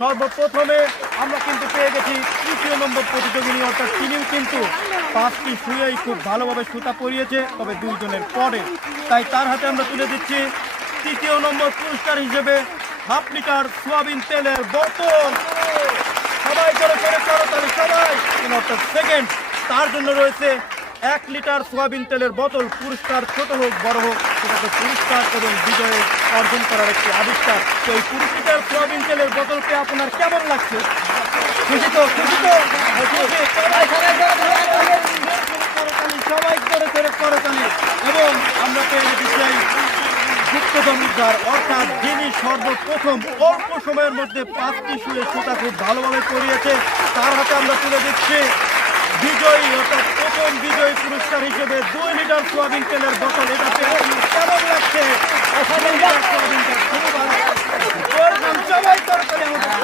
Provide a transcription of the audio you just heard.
সর্বপ্রথমে আমরা কিন্তু পেয়ে গেছি তৃতীয় নম্বর প্রতিযোগিনী, অর্থাৎ তিনিও কিন্তু 5টি সুইয়েই খুব ভালোভাবে সুতা পরিয়েছে, তবে 2 জনের পরে। তাই তার হাতে আমরা তুলে দিচ্ছি তৃতীয় নম্বর পুরস্কার হিসেবে 1/2 লিটার সোয়াবিন তেলের বোতল। সবাই করে করতালি সবাই। অর্থাৎ সেকেন্ড, তার জন্য রয়েছে 1 লিটার সোয়াবিন তেলের বোতল। পুরস্কার ছোট হোক বড় হোক, সেটাকে পুরস্কার এবং বিজয়ে অর্জন করার একটি আবিষ্কার। তো এই 20 লিটার সোয়াবিন তেলের বোতলকে আপনার কেমন লাগছে? খুশি তো? খুশি তো? সবাই করে করতালি। এবং আমরা পেয়ে গেছি সেই গুপ্তধন উদ্ধার, অর্থাৎ যিনি সর্বপ্রথম অল্প সময়ের মধ্যে 5টি সুয়ে সুতা খুব ভালোভাবে পরিয়েছে, তার হাতে আমরা তুলে দিচ্ছি বিজয়ী, অর্থাৎ প্রথম বিজয়ী পুরস্কার হিসেবে 2 লিটার সোয়াবিন তেলের বোতল। এটা পেয়ে কেমন লাগছে? সোয়াবিন তেল খুবই ভালো। সবাই করতালি আমাদের।